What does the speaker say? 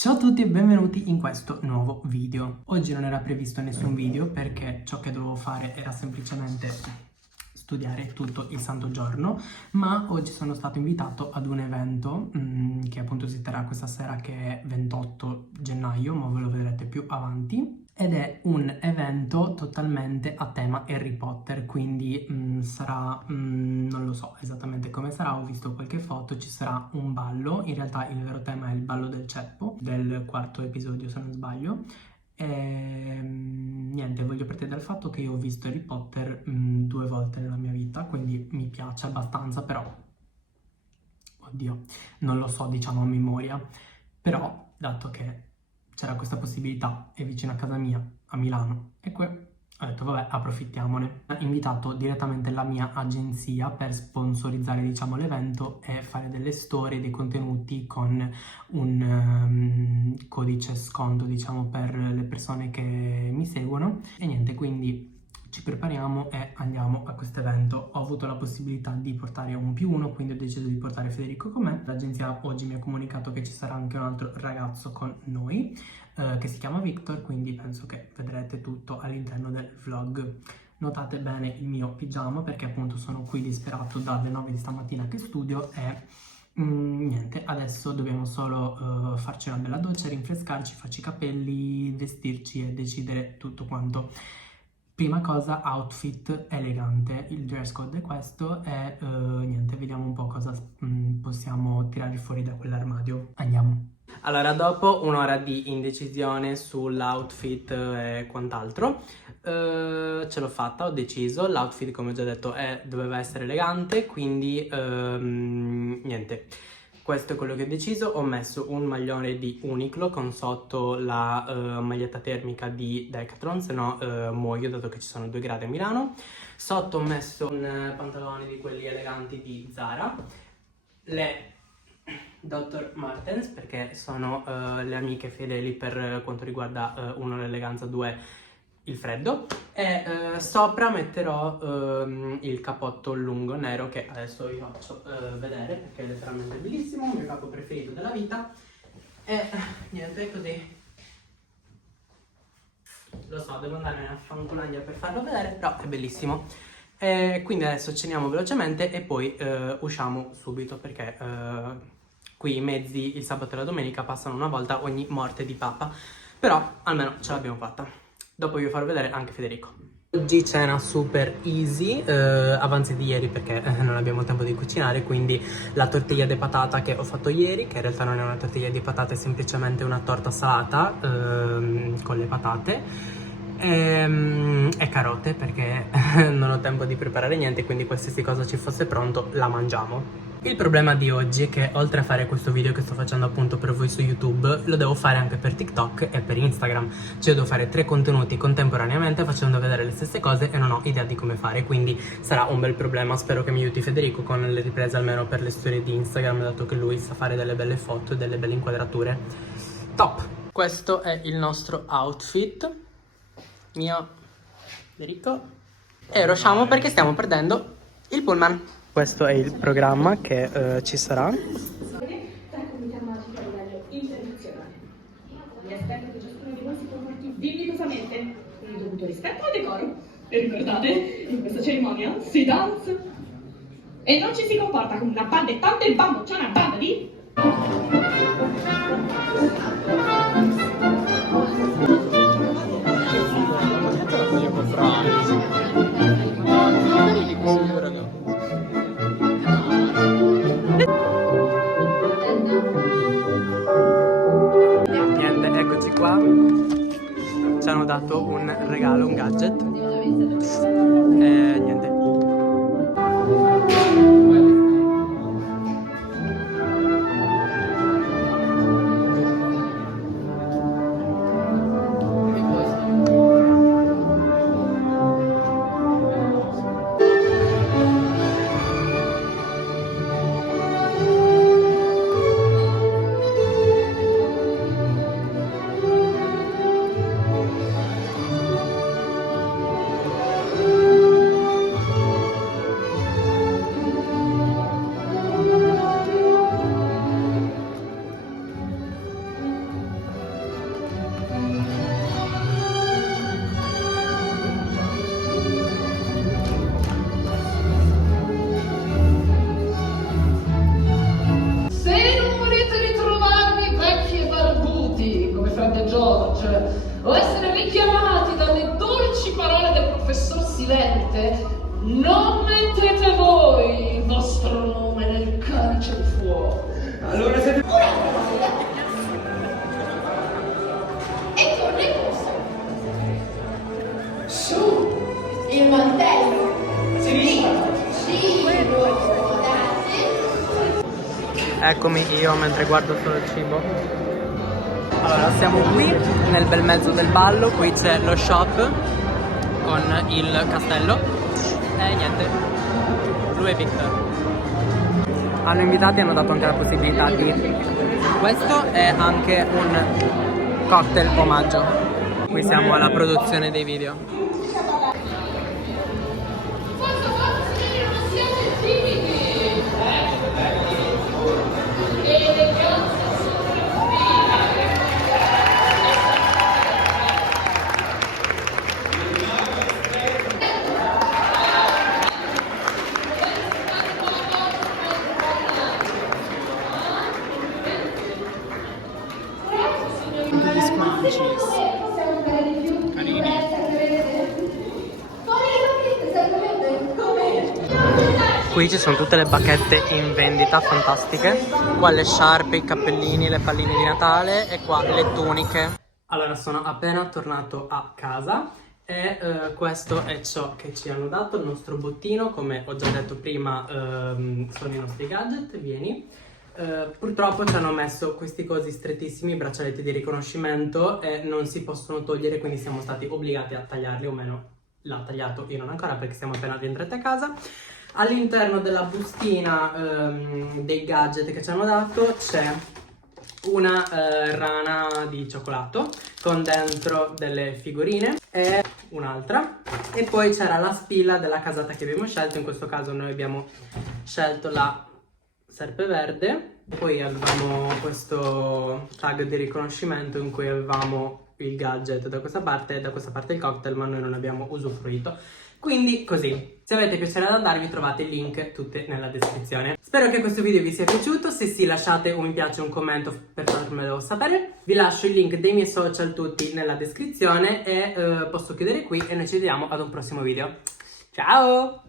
Ciao a tutti e benvenuti in questo nuovo video. Oggi non era previsto nessun video perché ciò che dovevo fare era semplicemente studiare tutto il santo giorno, ma oggi sono stato invitato ad un evento che appunto si terrà questa sera, che è 28 gennaio, ma ve lo vedrete più avanti. Ed è un evento totalmente a tema Harry Potter, quindi sarà, non lo so esattamente come sarà, ho visto qualche foto, ci sarà un ballo, in realtà il vero tema è il ballo del ceppo, del quarto episodio se non sbaglio. E niente, voglio partire dal fatto che io ho visto Harry Potter 2 volte nella mia vita, quindi mi piace abbastanza, però, oddio, non lo so diciamo a memoria, però dato che c'era questa possibilità, è vicino a casa mia, a Milano, e ho detto vabbè, approfittiamone. Ho invitato direttamente la mia agenzia per sponsorizzare, diciamo, l'evento e fare delle storie, dei contenuti con un codice sconto, diciamo, per le persone che mi seguono. E niente, quindi ci prepariamo e andiamo a questo evento. Ho avuto la possibilità di portare un +1, quindi ho deciso di portare Federico con me. L'agenzia oggi mi ha comunicato che ci sarà anche un altro ragazzo con noi, che si chiama Victor, quindi penso che vedrete tutto all'interno del vlog. Notate bene il mio pigiama perché appunto sono qui disperato dalle 9 di stamattina che studio e niente, adesso dobbiamo solo farci una bella doccia, rinfrescarci, farci i capelli, vestirci e decidere tutto quanto. Prima cosa, outfit elegante, il dress code è questo e niente, vediamo un po' cosa possiamo tirare fuori da quell'armadio. Andiamo. Allora, dopo un'ora di indecisione sull'outfit e quant'altro, ce l'ho fatta, ho deciso. L'outfit, come ho già detto, doveva essere elegante, quindi niente. Questo è quello che ho deciso. Ho messo un maglione di Uniqlo con sotto la maglietta termica di Decathlon, se no muoio dato che ci sono 2 gradi a Milano. Sotto ho messo un pantalone di quelli eleganti di Zara, le Dr. Martens perché sono le amiche fedeli per quanto riguarda 1 l'eleganza, 2 il freddo, e sopra metterò il cappotto lungo nero che adesso vi faccio vedere perché è letteralmente bellissimo, il mio capo preferito della vita. E niente, così. Lo so, devo andarmene a fanculandia per farlo vedere, però è bellissimo. Quindi adesso ceniamo velocemente e poi usciamo subito perché qui i mezzi il sabato e la domenica passano una volta ogni morte di papa, però almeno ce l'abbiamo fatta. Dopo vi farò vedere anche Federico. Oggi cena super easy, avanzi di ieri perché non abbiamo tempo di cucinare, quindi la tortiglia di patata che ho fatto ieri, che in realtà non è una tortiglia di patate, è semplicemente una torta salata con le patate e carote perché non ho tempo di preparare niente, quindi qualsiasi cosa ci fosse pronto la mangiamo. Il problema di oggi è che oltre a fare questo video che sto facendo appunto per voi su YouTube, lo devo fare anche per TikTok e per Instagram. Cioè devo fare 3 contenuti contemporaneamente facendo vedere le stesse cose e non ho idea di come fare, quindi sarà un bel problema. Spero che mi aiuti Federico con le riprese almeno per le storie di Instagram, dato che lui sa fare delle belle foto e delle belle inquadrature. Top! Questo è il nostro outfit. Mio Federico. E rusciamo perché stiamo perdendo il pullman. Questo è il programma che ci sarà. Tra comunità magiche a livello internazionale. Mi aspetto che ciascuno di voi si comporti dignitosamente, con il dovuto rispetto al decoro. E ricordate, in questa cerimonia si danza e non ci si comporta come una banda e tanto il bambo c'è una banda di... Niente, eccoci qua. Ci hanno dato un regalo, un gadget. E niente. George o essere richiamati dalle dolci parole del professor Silente, non mettete voi il vostro nome nel calice di fuoco. Allora siete... E torne cosa? Su, il mantello. Eccomi io mentre guardo solo il cibo. Allora, siamo qui nel bel mezzo del ballo, qui c'è lo shop con il castello e niente, lui e Victor. Hanno invitati e hanno dato anche la possibilità di... Questo è anche un cocktail omaggio. Qui siamo alla produzione dei video. Gli scrunchies carini. Qui ci sono tutte le bacchette in vendita fantastiche. Qua le sciarpe, i cappellini, le palline di Natale e qua le tuniche. Allora, sono appena tornato a casa e questo è ciò che ci hanno dato, il nostro bottino. Come ho già detto prima, sono i nostri gadget, vieni. Purtroppo ci hanno messo questi cosi strettissimi, braccialetti di riconoscimento, e non si possono togliere, quindi siamo stati obbligati a tagliarli, o meno l'ha tagliato, io non ancora perché siamo appena rientrati a casa. All'interno della bustina dei gadget che ci hanno dato c'è una rana di cioccolato con dentro delle figurine e un'altra, e poi c'era la spilla della casata che abbiamo scelto. In questo caso noi abbiamo scelto la serpeverde. Poi avevamo questo tag di riconoscimento in cui avevamo il gadget da questa parte e da questa parte il cocktail, ma noi non abbiamo usufruito. Quindi così, se avete piacere ad andarvi trovate il link tutte nella descrizione. Spero che questo video vi sia piaciuto, se sì lasciate un mi piace e un commento per farmelo sapere. Vi lascio il link dei miei social tutti nella descrizione e posso chiudere qui e noi ci vediamo ad un prossimo video. Ciao!